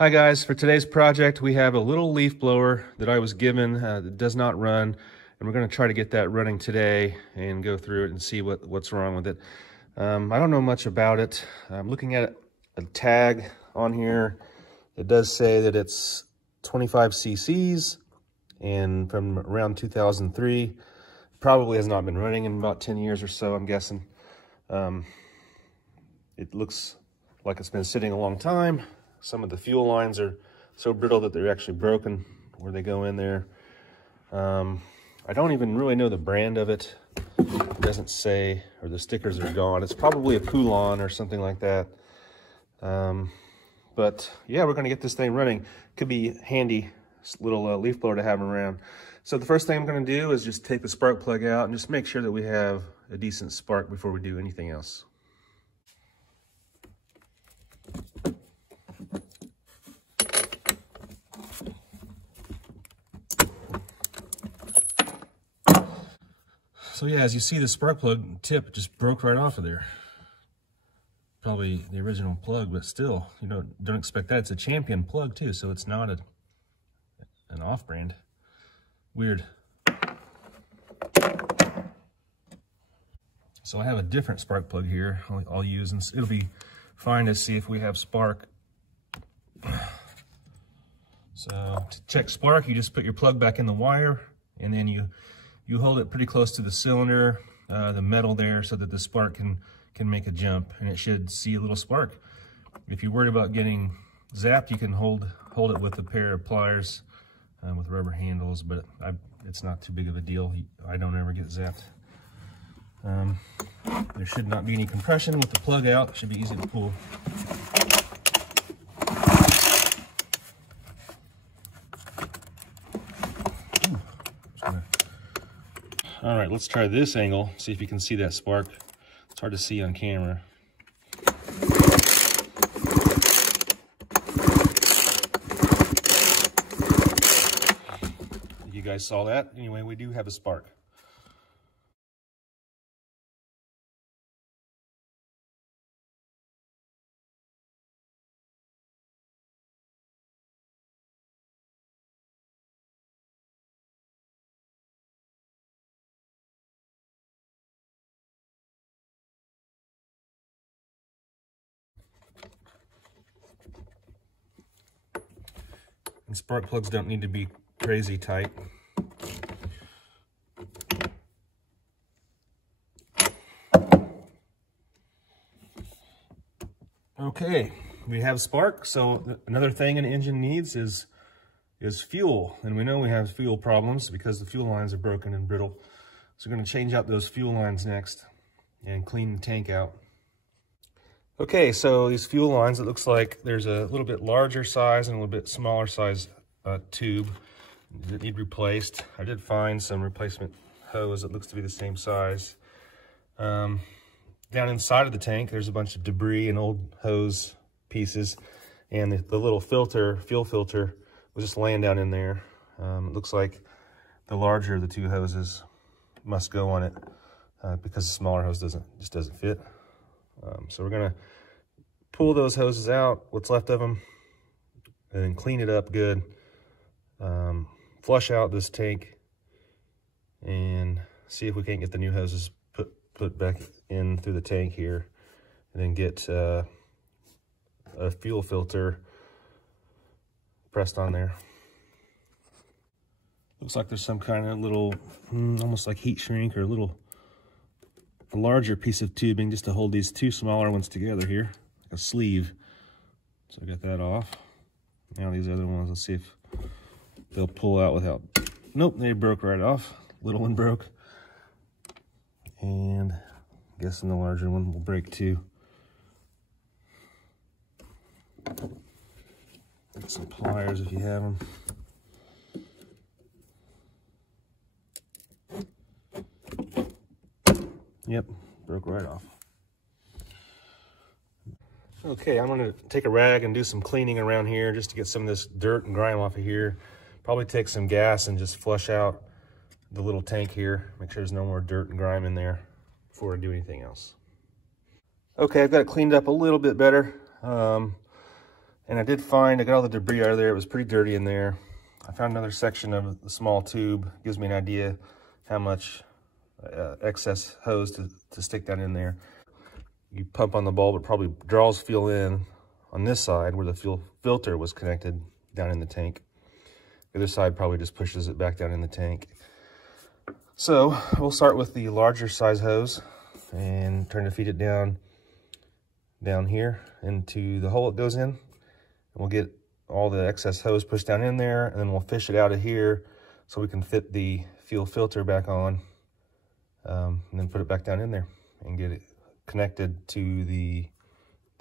Hi guys, for today's project we have a little leaf blower that I was given that does not run, and we're going to try to get that running today and go through it and see what's wrong with it. I don't know much about it. I'm looking at a tag on here. It does say that it's 25 cc's and from around 2003. Probably has not been running in about 10 years or so, I'm guessing. It looks like it's been sitting a long time. Some of the fuel lines are so brittle that they're actually broken where they go in there. I don't even really know the brand of it. It doesn't say, or the stickers are gone. It's probably a Poulon or something like that. But yeah, we're gonna get this thing running. Could be handy, little leaf blower to have around. So the first thing I'm gonna do is just take the spark plug out and just make sure that we have a decent spark before we do anything else. So yeah, as you see, the spark plug tip just broke right off of there. Probably the original plug, but still, you don't expect that. It's a Champion plug too, so it's not an off-brand. Weird. So I have a different spark plug here I'll use, and it'll be fine to see if we have spark. So to check spark, you just put your plug back in the wire, and then you hold it pretty close to the cylinder, the metal there, so that the spark can make a jump, and it should see a little spark. If you're worried about getting zapped, you can hold it with a pair of pliers with rubber handles, but it's not too big of a deal. I don't ever get zapped. There should not be any compression with the plug out. It should be easy to pull. All right, let's try this angle, see if you can see that spark. It's hard to see on camera. You guys saw that? Anyway, we do have a spark. And spark plugs don't need to be crazy tight. Okay, we have spark. So another thing an engine needs is fuel. And we know we have fuel problems because the fuel lines are broken and brittle. So we're going to change out those fuel lines next and clean the tank out. Okay, so these fuel lines, it looks like there's a little bit larger size and a little bit smaller size tube that need replaced. I did find some replacement hose that looks to be the same size. Down inside of the tank, there's a bunch of debris and old hose pieces, and the little fuel filter was just laying down in there. It looks like the larger of the two hoses must go on it because the smaller hose just doesn't fit. So we're gonna pull those hoses out, what's left of them, and then clean it up good. Flush out this tank and see if we can't get the new hoses put back in through the tank here, and then get a fuel filter pressed on there. Looks like there's some kind of little, almost like heat shrink or a larger piece of tubing just to hold these two smaller ones together here, like a sleeve. So I got that off. Now these other ones, let's see if they'll pull out without, nope, they broke right off. Little one broke. And I'm guessing the larger one will break too. Get some pliers if you have them. Yep, broke right off. Okay, I'm gonna take a rag and do some cleaning around here just to get some of this dirt and grime off of here. Probably take some gas and just flush out the little tank here. Make sure there's no more dirt and grime in there before I do anything else. Okay, I've got it cleaned up a little bit better. And I did find, I got all the debris out of there. It was pretty dirty in there. I found another section of the small tube. Gives me an idea how much excess hose to stick down in there. You pump on the bulb, it probably draws fuel in on this side where the fuel filter was connected down in the tank. The other side probably just pushes it back down in the tank. So we'll start with the larger size hose and turn to feed it down here into the hole it goes in. We'll get all the excess hose pushed down in there, and then we'll fish it out of here so we can fit the fuel filter back on, and then put it back down in there and get it connected to the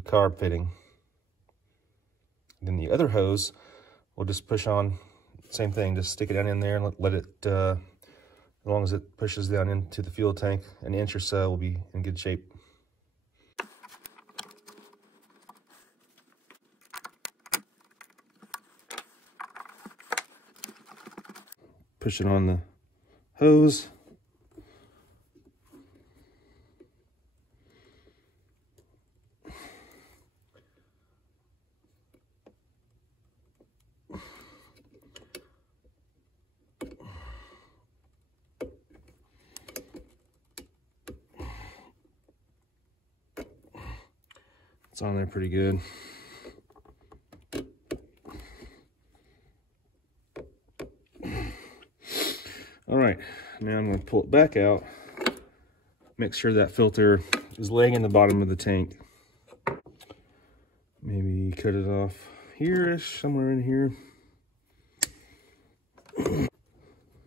carb fitting. Then the other hose, we'll just push on, same thing, just stick it down in there and let it, as long as it pushes down into the fuel tank, an inch or so, we'll be in good shape. Push it on the hose. It's on there pretty good. All right, now I'm going to pull it back out, make sure that filter is laying in the bottom of the tank. Maybe cut it off here-ish, somewhere in here. Then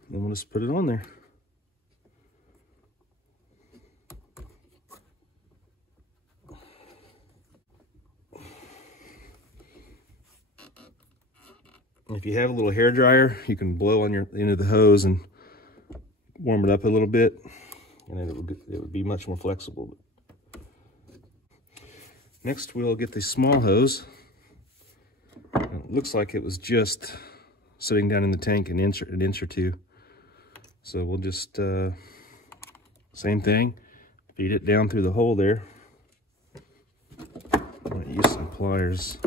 we'll just put it on there. If you have a little hair dryer, you can blow on your end of the hose and warm it up a little bit, and it would be much more flexible. Next, we'll get the small hose. It looks like it was just sitting down in the tank an inch or two. So we'll just, same thing, feed it down through the hole there. I might use some pliers.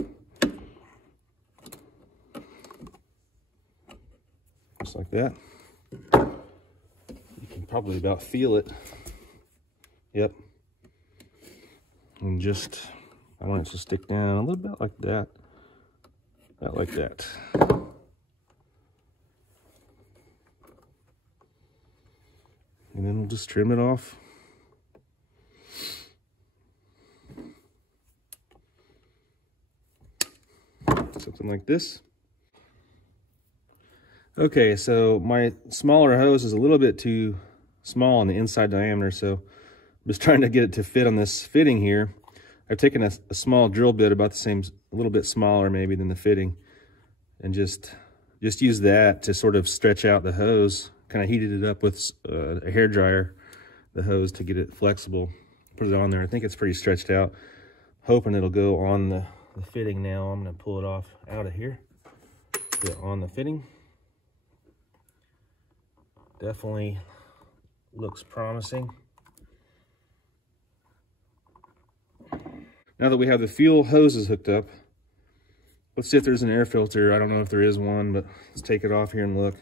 Just like that. You can probably about feel it. Yep. And just, I want it to stick down a little bit like that. About like that. And then we'll just trim it off. Something like this. Okay, so my smaller hose is a little bit too small on the inside diameter, so I'm just trying to get it to fit on this fitting here. I've taken a small drill bit about the same, a little bit smaller maybe than the fitting, and just use that to sort of stretch out the hose. Kind of heated it up with a hair dryer, the hose, to get it flexible. Put it on there. I think it's pretty stretched out. Hoping it'll go on the fitting now. I'm going to pull it off out of here. Put it on the fitting. Definitely looks promising. Now that we have the fuel hoses hooked up, let's see if there's an air filter. I don't know if there is one, but let's take it off here and look.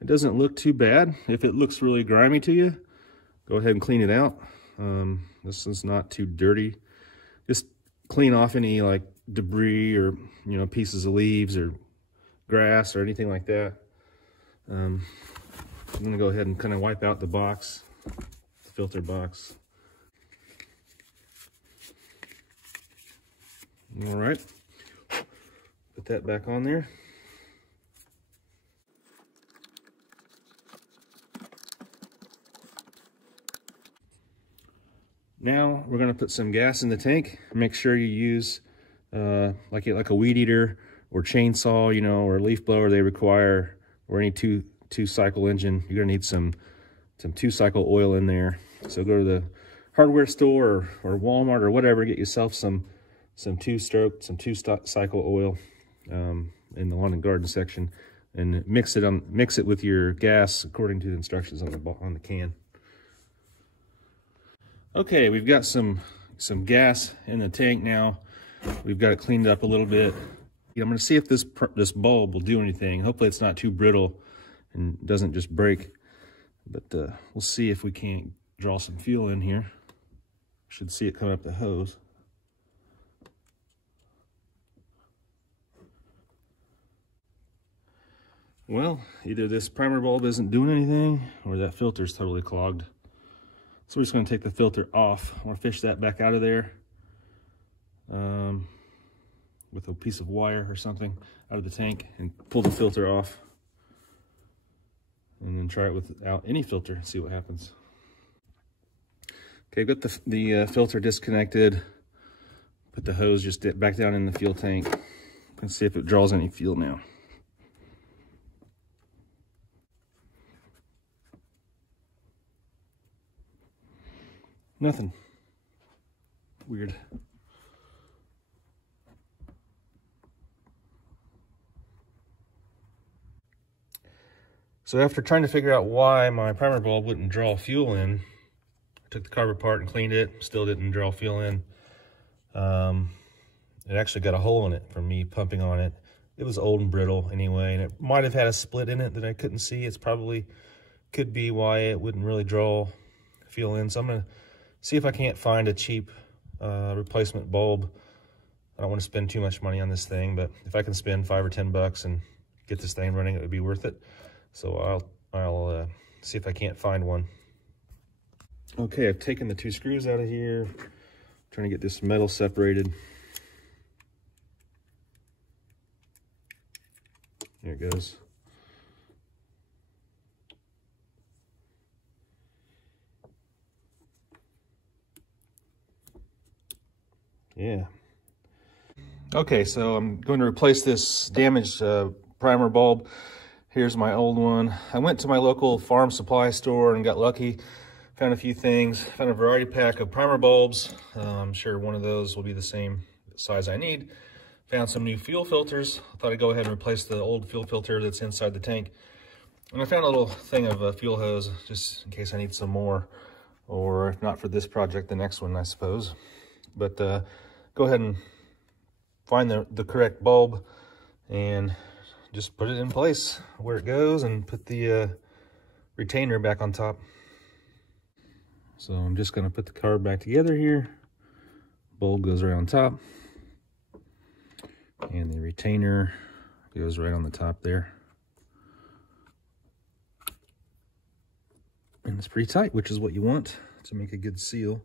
It doesn't look too bad. If it looks really grimy to you, go ahead and clean it out. This is not too dirty. Just clean off any like debris or, you know, pieces of leaves or grass or anything like that. I'm gonna go ahead and kind of wipe out the box, the filter box. All right, put that back on there. Now we're going to put some gas in the tank. Make sure you use like a weed eater or chainsaw, you know, or a leaf blower. They require, or any two cycle engine. You're going to need some 2-cycle oil in there. So go to the hardware store or Walmart or whatever. Get yourself some 2-cycle oil in the lawn and garden section, and mix it with your gas according to the instructions on the can. Okay, we've got some gas in the tank now. We've got it cleaned up a little bit. I'm going to see if this bulb will do anything. Hopefully it's not too brittle and doesn't just break. But we'll see if we can't draw some fuel in here. Should see it coming up the hose. Well, either this primer bulb isn't doing anything or that filter's totally clogged. So we're just going to take the filter off. I'm going to fish that back out of there with a piece of wire or something out of the tank and pull the filter off. And then try it without any filter and see what happens. Okay, I've got the filter disconnected. Put the hose just back down in the fuel tank. Let's see if it draws any fuel now. Nothing. Weird. So after trying to figure out why my primer bulb wouldn't draw fuel in, I took the carb apart and cleaned it, still didn't draw fuel in. It actually got a hole in it from me pumping on it. It was old and brittle anyway, and it might have had a split in it that I couldn't see. It's probably could be why it wouldn't really draw fuel in. So I'm gonna see if I can't find a cheap replacement bulb. I don't want to spend too much money on this thing, but if I can spend $5 or $10 and get this thing running, it would be worth it. So I'll see if I can't find one. Okay, I've taken the 2 screws out of here. I'm trying to get this metal separated. There it goes. Yeah. Okay, so I'm going to replace this damaged primer bulb. Here's my old one. I went to my local farm supply store and got lucky. Found a few things. Found a variety pack of primer bulbs. I'm sure one of those will be the same size I need. Found some new fuel filters. I thought I'd go ahead and replace the old fuel filter that's inside the tank. And I found a little thing of a fuel hose just in case I need some more. Or if not for this project, the next one, I suppose. But go ahead and find the correct bulb and just put it in place where it goes and put the retainer back on top. So I'm just going to put the carb back together here. Bulb goes right on top. And the retainer goes right on the top there. And it's pretty tight, which is what you want to make a good seal.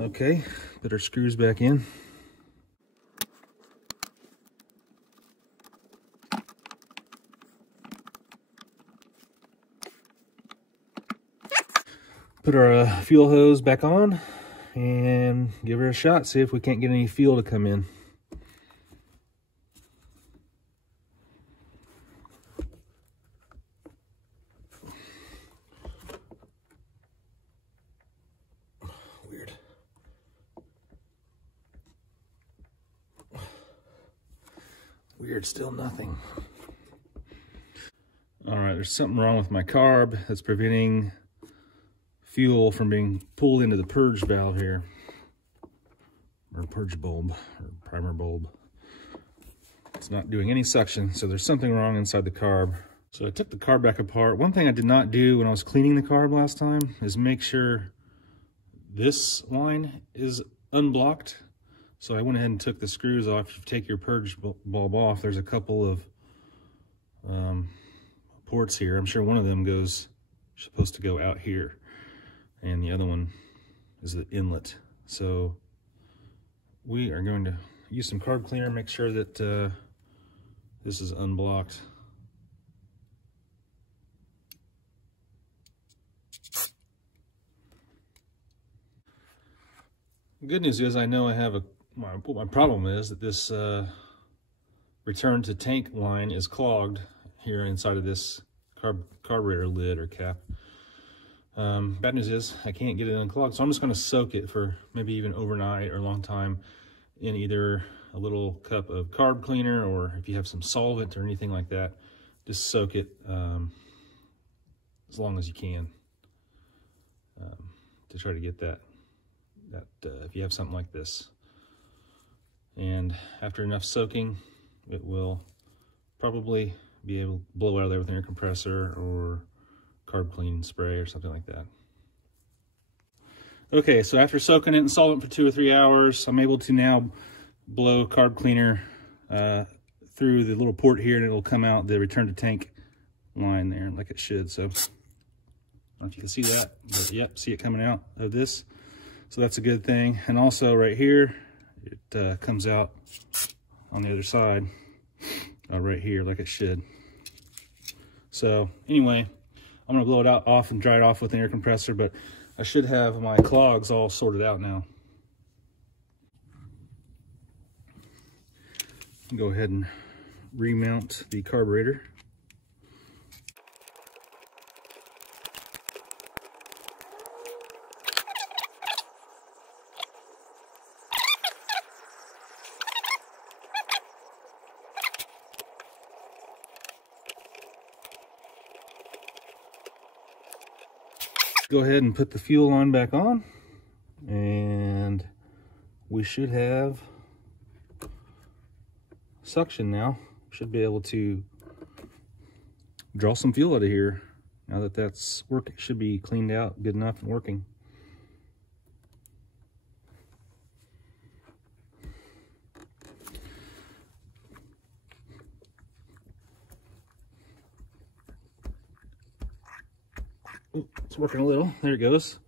Okay, put our screws back in. Put our fuel hose back on and give her a shot, see if we can't get any fuel to come in. Weird. Weird, still nothing. All right, there's something wrong with my carb that's preventing fuel from being pulled into the purge valve here, or purge bulb, or primer bulb. It's not doing any suction, so there's something wrong inside the carb. So I took the carb back apart. One thing I did not do when I was cleaning the carb last time is make sure this line is unblocked. So I went ahead and took the screws off. If you take your purge bulb off, there's a couple of ports here. I'm sure one of them supposed to go out here, and the other one is the inlet. So we are going to use some carb cleaner, make sure that this is unblocked. The good news is I know I have what my problem is, that this return to tank line is clogged here inside of this carburetor lid or cap. Bad news is I can't get it unclogged, so I'm just going to soak it for maybe even overnight or a long time in either a little cup of carb cleaner, or if you have some solvent or anything like that, just soak it as long as you can. to try to get that if you have something like this. And after enough soaking, it will probably be able to blow out of there with an air compressor or carb clean spray or something like that. Okay, so after soaking it in solvent for 2 or 3 hours, I'm able to now blow carb cleaner through the little port here, and it'll come out the return to tank line there like it should. So I don't know if you can see that, but yep, see it coming out of this. So that's a good thing. And also right here, it comes out on the other side right here like it should. So anyway, I'm gonna blow it out off and dry it off with an air compressor, but I should have my clogs all sorted out now. Go ahead and remount the carburetor. Go ahead and put the fuel line back on, and we should have suction now. Should be able to draw some fuel out of here now that that's working. Should be cleaned out good enough and working. It's working a little. There it goes.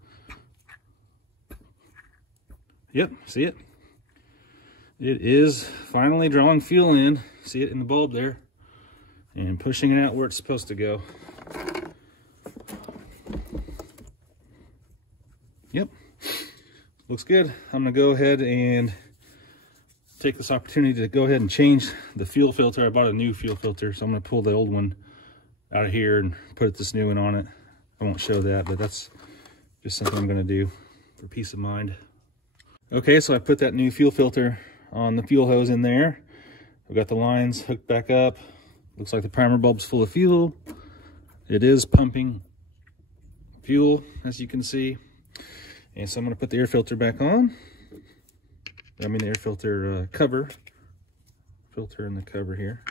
Yep, see it? It is finally drawing fuel in. See it in the bulb there? And pushing it out where it's supposed to go. Yep, looks good. I'm gonna go ahead and take this opportunity to go ahead and change the fuel filter. I bought a new fuel filter, so I'm gonna pull the old one out of here and put this new one on it. I won't show that, but that's just something I'm gonna do for peace of mind. Okay, so I put that new fuel filter on the fuel hose in there. I've got the lines hooked back up. Looks like the primer bulb's full of fuel. It is pumping fuel, as you can see. And so I'm gonna put the air filter back on. I mean the air filter cover. Filter in the cover here.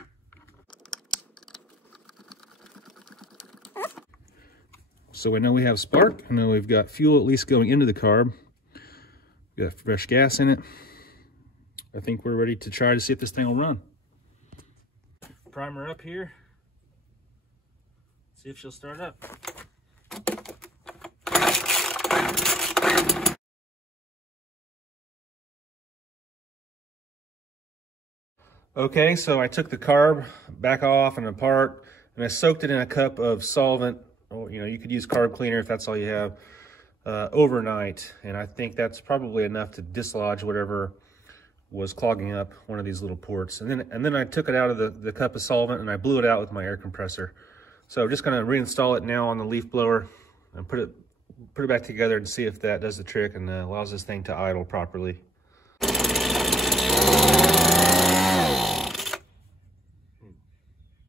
So I know we have spark. I know we've got fuel at least going into the carb. We've got fresh gas in it. I think we're ready to try to see if this thing will run. Primer up here. See if she'll start up. Okay, so I took the carb back off and apart, and I soaked it in a cup of solvent. Or, you know, you could use carb cleaner if that's all you have, overnight. And I think that's probably enough to dislodge whatever was clogging up one of these little ports. And then I took it out of the cup of solvent and I blew it out with my air compressor. So I'm just gonna reinstall it now on the leaf blower and put it back together and see if that does the trick and allows this thing to idle properly. I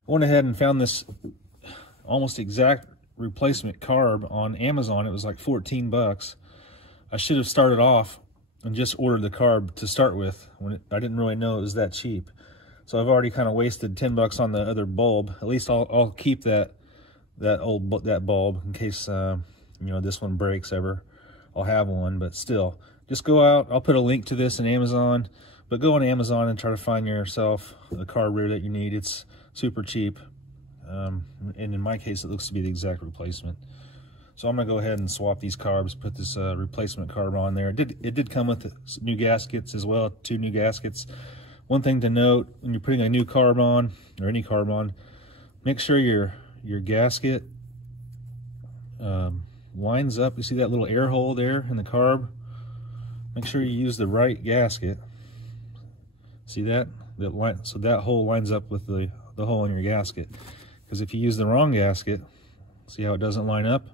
went ahead and found this almost exact replacement carb on Amazon. It was like 14 bucks. I should have started off and just ordered the carb to start with when I didn't really know it was that cheap. So I've already kind of wasted 10 bucks on the other bulb. At least I'll keep that bulb in case you know, this one breaks ever. I'll have one, but still, just go out. I'll put a link to this in Amazon, but go on Amazon and try to find yourself the carburetor that you need. It's super cheap. And in my case, it looks to be the exact replacement. So I'm gonna go ahead and swap these carbs, put this replacement carb on there. It did come with new gaskets as well, 2 new gaskets. One thing to note, when you're putting a new carb on, or any carb on, make sure your gasket lines up. You see that little air hole there in the carb? Make sure you use the right gasket. See that? So that hole lines up with the hole in your gasket. Because if you use the wrong gasket, see how it doesn't line up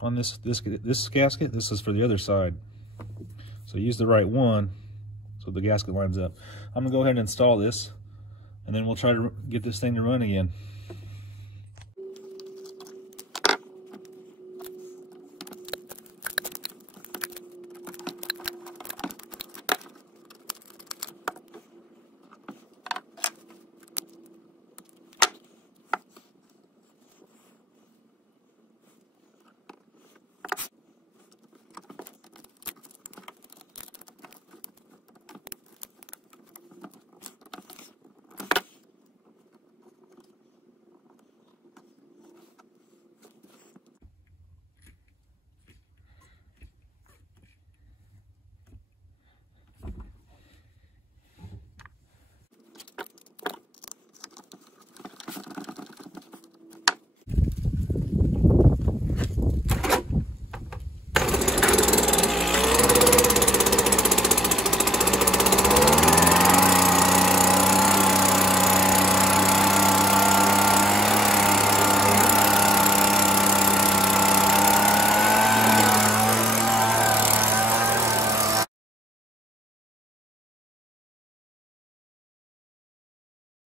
on this gasket? This is for the other side. So use the right one so the gasket lines up. I'm gonna go ahead and install this, and then we'll try to get this thing to run again.